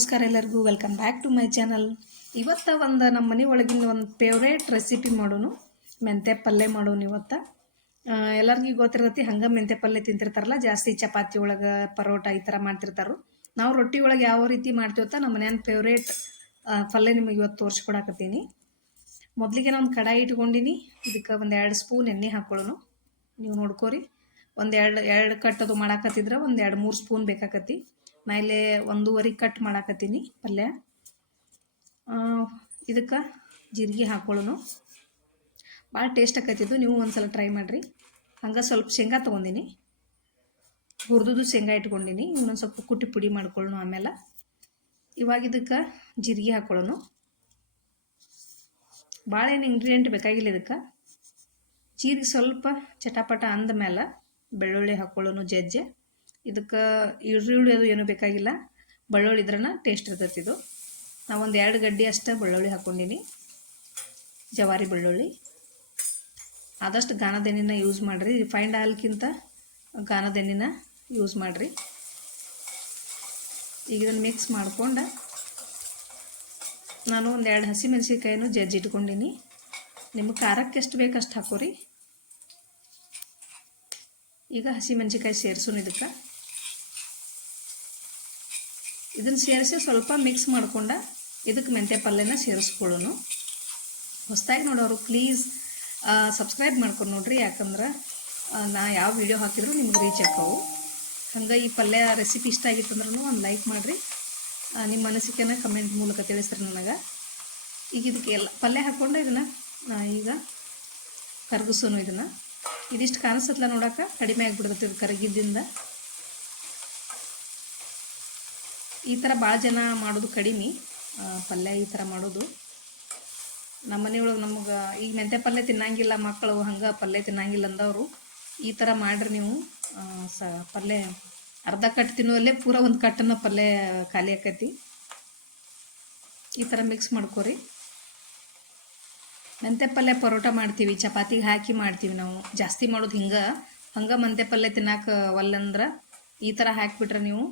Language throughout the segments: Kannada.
ನಮಸ್ಕಾರ ಎಲ್ಲರಿಗೂ. Welcome back to my channel ಇವತ್ತು ಒಂದು ನಮ್ಮ ಮನೆ ಒಳಗಿನ ಒಂದು ಫೇವ್ರೇಟ್ ರೆಸಿಪಿ ಮಾಡೋನು. ಮೆಂತೆ ಪಲ್ಯ ಮಾಡೋನು ಇವತ್ತು. ಎಲ್ಲರಿಗೂ ಗೊತ್ತಿರ್ತೈತಿ, ಹಂಗೆ ಮೆಂತೆ ಪಲ್ಯ ತಿಂತಿರ್ತಾರಲ್ಲ, ಜಾಸ್ತಿ ಚಪಾತಿ ಒಳಗೆ ಪರೋಟ ಈ ಥರ ಮಾಡ್ತಿರ್ತಾರು. ನಾವು ರೊಟ್ಟಿ ಒಳಗೆ ಯಾವ ರೀತಿ ಮಾಡ್ತೀವತ್ತ ನಮ್ಮ ಮನೆಯ ಫೇವ್ರೇಟ್ ಪಲ್ಯ ನಿಮಗೆ ಇವತ್ತು ತೋರಿಸ್ಕೊಡಕತ್ತೀನಿ ಮೊದಲಿಗೆ ನಾನು ಕಡಾಯಿ ಇಟ್ಕೊಂಡಿನಿ. ಇದಕ್ಕೆ ಒಂದು ಎರಡು ಸ್ಪೂನ್ ಎಣ್ಣೆ ಹಾಕೊಳ್ಳೋನು. ನೀವು ನೋಡ್ಕೋರಿ. ಒಂದು ಎರಡು ಎರಡು ಕಟ್ಟದು ಮಾಡಾಕತ್ತಿದ್ರೆ ಒಂದು ಎರಡು ಮೂರು ಸ್ಪೂನ್ ಬೇಕಾಕತಿ ಮೇಲೆ ಒಂದೂವರೆ ಕಟ್ ಮಾಡಾಕತ್ತೀನಿ ಪಲ್ಯ. ಇದಕ್ಕೆ ಜೀರಿಗೆ ಹಾಕೊಳ್ಳೋನು. ಭಾಳ ಟೇಸ್ಟ್ ಆಕತ್ತಿದ್ದು, ನೀವು ಒಂದ್ಸಲ ಟ್ರೈ ಮಾಡಿರಿ. ಹಂಗೆ ಸ್ವಲ್ಪ ಶೇಂಗಾ ತೊಗೊಂಡಿನಿ. ಹುರಿದು ಶೇಂಗಾ ಇಟ್ಕೊಂಡಿನಿ. ಇನ್ನೊಂದು ಸ್ವಲ್ಪ ಕುಟ್ಟಿ ಪುಡಿ ಮಾಡ್ಕೊಳ್ಳೋಣ ಆಮೇಲೆ ಇವಾಗ ಇದಕ್ಕೆ ಜೀರಿಗೆ ಹಾಕೊಳ್ಳೋನು. ಭಾಳ ಏನು ಇಂಗ್ರೀಡಿಯೆಂಟ್ ಬೇಕಾಗಿಲ್ಲ ಇದಕ್ಕೆ. ಜೀರಿಗೆ ಸ್ವಲ್ಪ ಚಟಾಪಟ ಅಂದ ಮೇಲೆ ಬೆಳ್ಳುಳ್ಳಿ ಹಾಕೊಳ್ಳೋನು ಜಜ್ಜೆ. ಇದಕ್ಕೆ ಈರುಳ್ಳಿ ಅದು ಏನೂ ಬೇಕಾಗಿಲ್ಲ. ಬೆಳ್ಳುಳ್ಳಿ ಇದ್ರನ ಟೇಸ್ಟ್ ಇರ್ತೈತಿ ಇದು. ನಾವು ಒಂದು ಎರಡು ಗಡ್ಡೆ ಅಷ್ಟೇ ಬೆಳ್ಳುಳ್ಳಿ ಹಾಕ್ಕೊಂಡಿನಿ ಜವಾರಿ ಬೆಳ್ಳುಳ್ಳಿ. ಆದಷ್ಟು ಗಾನದ ಎಣ್ಣೆನ ಯೂಸ್ ಮಾಡಿರಿ. ರಿಫೈನ್ಡ್ ಆಯಿಲ್ಗಿಂತ ಗಾನದೆಣ್ಣೆನ ಯೂಸ್ ಮಾಡಿರಿ. ಈಗ ಇದನ್ನು ಮಿಕ್ಸ್ ಮಾಡ್ಕೊಂಡು ನಾನು ಒಂದು ಎರಡು ಹಸಿ ಜಜ್ಜಿ ಇಟ್ಕೊಂಡಿನಿ. ನಿಮ್ಗೆ ಖಾರಕ್ಕೆ ಎಷ್ಟು ಬೇಕು ಅಷ್ಟು ಹಾಕೋರಿ. ಈಗ ಹಸಿ ಮೆಣಸಿನ್ಕಾಯಿ ಸೇರಿಸೋಣ ಇದಕ್ಕೆ. ಇದನ್ನು ಸೇರಿಸಿ ಸ್ವಲ್ಪ ಮಿಕ್ಸ್ ಮಾಡ್ಕೊಂಡ ಇದಕ್ಕೆ ಮೆಂತ್ಯ ಪಲ್ಯನ ಸೇರಿಸ್ಕೊಳ್ಳೋನು. ಹೊಸದಾಗಿ ನೋಡೋರು ಪ್ಲೀಸ್ ಸಬ್ಸ್ಕ್ರೈಬ್ ಮಾಡ್ಕೊಂಡು ನೋಡ್ರಿ. ಯಾಕಂದ್ರೆ ನಾ ಯಾವ ವಿಡಿಯೋ ಹಾಕಿದ್ರು ನಿಮ್ಗೆ ರೀಚ್ ಆಕ್ಕವು ಹಂಗೆ ಈ ಪಲ್ಯ ರೆಸಿಪಿ ಇಷ್ಟ ಆಗಿತ್ತಂದ್ರೂ ಒಂದು ಲೈಕ್ ಮಾಡಿರಿ. ನಿಮ್ಮ ಅನಿಸಿಕೆನ ಕಮೆಂಟ್ ಮೂಲಕ ತಿಳಿಸ್ರಿ ನನಗೆ. ಈಗ ಇದಕ್ಕೆ ಎಲ್ಲ, ಪಲ್ಯ ಹಾಕ್ಕೊಂಡು ಇದನ್ನು ಈಗ ಕರಗಿಸೋನು ಇದನ್ನು. ಇದಿಷ್ಟು ಕಾಣಿಸತ್ಲ ನೋಡೋಕೆ ಕಡಿಮೆ ಆಗಿಬಿಡ್ತೈತಿ ಇದು ಕರಗಿದ್ದಿಂದ. ಈ ಥರ ಭಾಳ ಜನ ಮಾಡೋದು ಕಡಿಮೆ. ಪಲ್ಯ ಈ ಥರ ಮಾಡೋದು. ನಮ್ಮ ಮನೆಯೊಳಗೆ ನಮಗೆ ಈಗ ಮೆಂತ್ಯ ಪಲ್ಯ ತಿನ್ನಂಗಿಲ್ಲ ಮಕ್ಕಳು ಹಂಗೆ ಪಲ್ಯ ತಿನ್ನಂಗಿಲ್ಲ ಅಂದವರು. ಈ ಥರ ಮಾಡ್ರಿ ನೀವು. ಸ, ಪಲ್ಯ ಅರ್ಧ ಕಟ್ ತಿನ್ನುವಲ್ಲೇ ಪೂರ ಒಂದು ಕಟ್ಟನ್ನು ಪಲ್ಯ ಖಾಲಿ ಆಕೈತಿ. ಈ ಥರ ಮಿಕ್ಸ್ ಮಾಡ್ಕೊರಿ. ಮೆಂತ್ಯ ಪಲ್ಯ ಪರೋಟ ಮಾಡ್ತೀವಿ, ಚಪಾತಿಗೆ ಹಾಕಿ ಮಾಡ್ತೀವಿ ನಾವು. ಜಾಸ್ತಿ ಮಾಡೋದು ಹಿಂಗೆ. ಹಂಗೆ ಮೆಂತ್ಯ ಪಲ್ಯ ತಿನ್ನಕ್ಕೆ ಒಲ್ಲಂದ್ರೆ ಈ ಥರ ಹಾಕಿಬಿಟ್ರೆ ನೀವು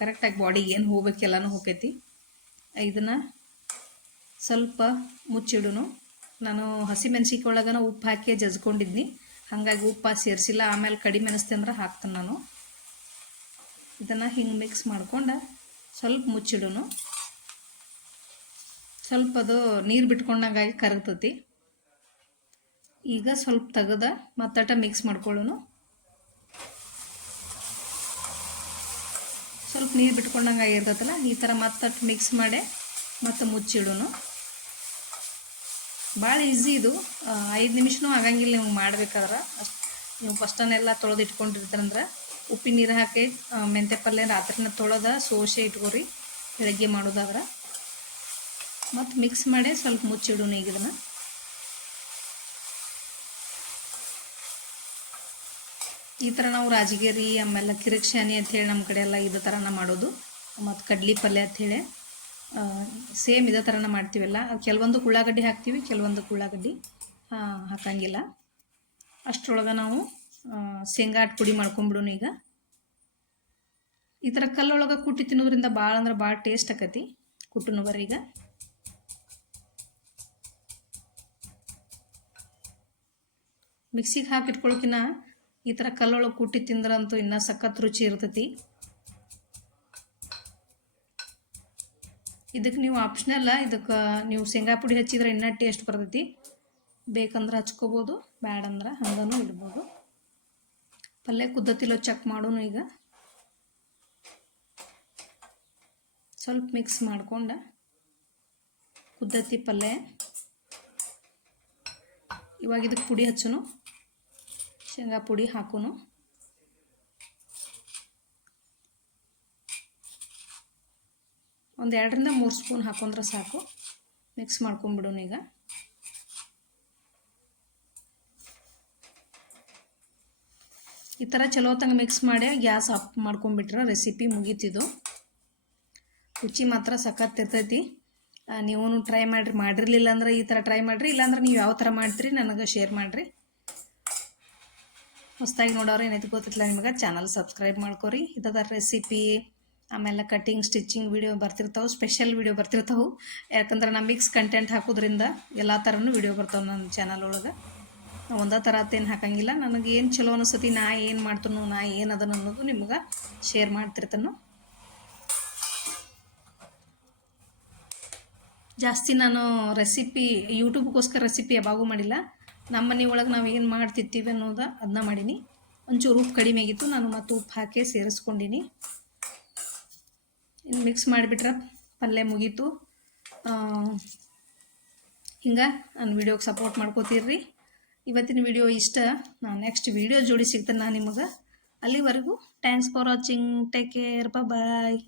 ಕರೆಕ್ಟಾಗಿ ಬಾಡಿಗೆ ಏನು ಹೋಗ್ಬೇಕು ಎಲ್ಲನೂ ಹೋಗೈತಿ ಇದನ್ನು ಸ್ವಲ್ಪ ಮುಚ್ಚಿಡೋನು. ನಾನು ಹಸಿ ಮೆಣಸಿಕೆ ಉಪ್ಪು ಹಾಕಿ ಜಜ್ಕೊಂಡಿದ್ನಿ. ಹಾಗಾಗಿ ಉಪ್ಪು ಸೇರಿಸಿಲ್ಲ, ಆಮೇಲೆ ಕಡಿಮೆ ಅನಿಸ್ತೆ ಅಂದ್ರೆ ಹಾಕ್ತೀನಿ ನಾನು. ಇದನ್ನು ಹಿಂಗೆ ಮಿಕ್ಸ್ ಮಾಡ್ಕೊಂಡು ಸ್ವಲ್ಪ ಮುಚ್ಚಿಡೋನು. ಸ್ವಲ್ಪ ಅದು ನೀರು ಬಿಟ್ಕೊಂಡಂಗಾಗಿ ಕರಗ್ತತಿ. ಈಗ ಸ್ವಲ್ಪ ತೆಗೆದ ಮತ್ತಟ ಮಿಕ್ಸ್ ಮಾಡ್ಕೊಳ್ಳೋನು. ಸ್ವಲ್ಪ ನೀರು ಬಿಟ್ಕೊಂಡಂಗೆ ಆಗಿರ್ತೈತಲ್ಲ, ಈ ಥರ ಮತ್ತಷ್ಟು ಮಿಕ್ಸ್ ಮಾಡಿ ಮತ್ತೆ ಮುಚ್ಚಿಡೋನು. ಭಾಳ ಈಸಿ ಇದು. ಐದು ನಿಮಿಷನೂ ಆಗಂಗಿಲ್ಲ ನೀವು ಮಾಡ್ಬೇಕಾದ್ರೆ. ಅಷ್ಟು ನೀವು ಫಸ್ಟನ್ನೆಲ್ಲ ತೊಳೆದು ಇಟ್ಕೊಂಡಿರ್ತಾರಂದ್ರೆ, ಉಪ್ಪಿನ ನೀರು ಹಾಕಿ ಮೆಂತೆ ಪಲ್ಯ ರಾತ್ರಿನ ತೊಳೆದ ಸೋಸೆ ಇಟ್ಕೊರಿ, ಬೆಳಗ್ಗೆ ಮಾಡೋದಾದ್ರೆ. ಮತ್ತು ಮಿಕ್ಸ್ ಮಾಡಿ ಸ್ವಲ್ಪ ಮುಚ್ಚಿಡೋಣ ಈಗ ಇದನ್ನು ಈ ಥರ ನಾವು ರಾಜಗಿರಿ, ಆಮೇಲೆ ಕಿರಿಕ್ಷಾನಿ ಅಂಥೇಳಿ ನಮ್ಮ ಕಡೆ ಎಲ್ಲ ಇದೇ ಥರನ ಮಾಡೋದು. ಮತ್ತು ಕಡ್ಲಿ ಪಲ್ಯ ಅಂಥೇಳಿ ಸೇಮ್ ಇದೇ ಥರನ ಮಾಡ್ತೀವಲ್ಲ ಕೆಲವೊಂದು ಉಳ್ಳಾಗಡ್ಡಿ ಹಾಕ್ತೀವಿ ಕೆಲವೊಂದು ಉಳ್ಳಾಗಡ್ಡಿ ಹಾಕಂಗಿಲ್ಲ. ಅಷ್ಟರೊಳಗೆ ನಾವು ಶೇಂಗಾ ಪುಡಿ ಮಾಡ್ಕೊಂಬಿಡೋಣ ಈಗ. ಈ ಥರ ಕಲ್ಲೊಳಗೆ ಕುಟ್ಟಿ ತಿನ್ನೋದ್ರಿಂದ ಭಾಳ ಅಂದ್ರೆ ಭಾಳ ಟೇಸ್ಟ್ ಆಕತಿ, ಕುಟ್ಟುನು ಈಗ. ಮಿಕ್ಸಿಗೆ ಹಾಕಿ ಇಟ್ಕೊಳಕಿನ ಈ ಥರ ಕಲ್ಲೊಳಗೆ ಕುಟ್ಟಿ ತಿಂದ್ರಂತೂ ಇನ್ನೂ ಸಖತ್ ರುಚಿ ಇರ್ತೈತಿ. ಇದಕ್ಕೆ ನೀವು ಆಪ್ಷನಲ್ಲ ಇದಕ್ಕೆ ನೀವು ಶೇಂಗಾ ಪುಡಿ ಹಚ್ಚಿದ್ರೆ ಇನ್ನೂ ಟೇಸ್ಟ್ ಬರ್ತೈತಿ. ಬೇಕಂದ್ರೆ ಹಚ್ಕೋಬೋದು, ಬ್ಯಾಡಂದ್ರೆ ಹಂಗನೂ ಇಡ್ಬೋದು. ಪಲ್ಯ ಕುದ್ದತಿಲೋ ಚೆಕ್ ಮಾಡೋನು ಈಗ. ಸ್ವಲ್ಪ ಮಿಕ್ಸ್ ಮಾಡ್ಕೊಂಡು ಕುದ್ದತಿ ಪಲ್ಯ. ಇವಾಗ ಇದಕ್ಕೆ ಪುಡಿ ಹಚ್ಚೋನು. ಶೇಂಗಾ ಪುಡಿ ಹಾಕೋನು. ಒಂದು ಎರಡರಿಂದ ಮೂರು ಸ್ಪೂನ್ ಹಾಕೊಂಡ್ರೆ ಸಾಕು. ಮಿಕ್ಸ್ ಮಾಡ್ಕೊಂಬಿಡೋಣ ಈಗ. ಈ ಥರ ಚಲೋ ತಂಗ ಮಿಕ್ಸ್ ಮಾಡಿ ಗ್ಯಾಸ್ ಆಫ್ ಮಾಡ್ಕೊಂಬಿಟ್ರೆ ರೆಸಿಪಿ ಮುಗೀತಿದ್ದು ರುಚಿ ಮಾತ್ರ ಸಖತ್ ಇರ್ತೈತಿ. ನೀವು ಟ್ರೈ ಮಾಡಿರಿ, ಮಾಡಿರಲಿಲ್ಲ ಅಂದ್ರೆ ಈ ಥರ ಟ್ರೈ ಮಾಡಿರಿ, ಇಲ್ಲಾಂದ್ರೆ ನೀವು ಯಾವ ಥರ ಮಾಡ್ತೀರಿ, ನನಗೆ ಶೇರ್ ಮಾಡಿರಿ. ಹೊಸ್ದಾಗಿ ನೋಡೋರು ಏನೈತಿ ಗೊತ್ತಿಲ್ಲ ನಿಮಗೆ. ಚಾನಲ್ ಸಬ್ಸ್ಕ್ರೈಬ್ ಮಾಡ್ಕೊರಿ. ಇದಾದ ರೆಸಿಪಿ ಆಮೇಲೆ ಕಟಿಂಗ್ ಸ್ಟಿಚಿಂಗ್ ವೀಡಿಯೋ ಬರ್ತಿರ್ತಾವೆ ಸ್ಪೆಷಲ್ ವೀಡಿಯೋ ಬರ್ತಿರ್ತಾವೆ. ಯಾಕಂದ್ರೆ ನಾ ಮಿಕ್ಸ್ ಕಂಟೆಂಟ್ ಹಾಕೋದ್ರಿಂದ ಎಲ್ಲ ಥರನೂ ವೀಡಿಯೋ ಬರ್ತಾವೆ ನನ್ನ ಚಾನಲ್ ಒಳಗೆ. ಒಂದೇ ಥರ ಅತ್ತೇನು ಹಾಕಂಗಿಲ್ಲ. ನನಗೆ ಏನು ಚಲೋ ಅನಿಸ್ತತಿ ನಾ ಏನು ಮಾಡ್ತೀನೋ, ನಾ ಏನು ಅದನ್ನು ಅನ್ನೋದು ನಿಮ್ಗೆ ಶೇರ್ ಮಾಡ್ತಿರ್ತಾನೋ. ಜಾಸ್ತಿ ನಾನು ರೆಸಿಪಿ ಯೂಟ್ಯೂಬ್ಗೋಸ್ಕರ ರೆಸಿಪಿ ಯಾವಾಗೂ ಮಾಡಿಲ್ಲ. ನಮ್ಮ ಮನೆ ಒಳಗೆ ನಾವು ಏನು ಮಾಡ್ತಿರ್ತೀವಿ ಅನ್ನೋದು ಅದನ್ನ ಮಾಡೀನಿ. ಒಂಚೂರು ಉಪ್ಪು ಕಡಿಮೆ ಆಗಿತ್ತು, ನಾನು ಮತ್ತು ಉಪ್ಪು ಹಾಕಿ ಸೇರಿಸ್ಕೊಂಡಿನಿ. ಇನ್ನು ಮಿಕ್ಸ್ ಮಾಡಿಬಿಟ್ರೆ ಪಲ್ಯ ಮುಗೀತು. ಹಿಂಗೆ ನಾನು ವಿಡಿಯೋಗೆ ಸಪೋರ್ಟ್ ಮಾಡ್ಕೋತೀರ್ರಿ. ಇವತ್ತಿನ ವಿಡಿಯೋ ಇಷ್ಟ, ನಾನು ನೆಕ್ಸ್ಟ್ ವಿಡಿಯೋ ಜೋಡಿ ಸಿಗ್ತೇನೆ ನಾನು ನಿಮಗೆ. ಅಲ್ಲಿವರೆಗೂ thanks for watching take care bye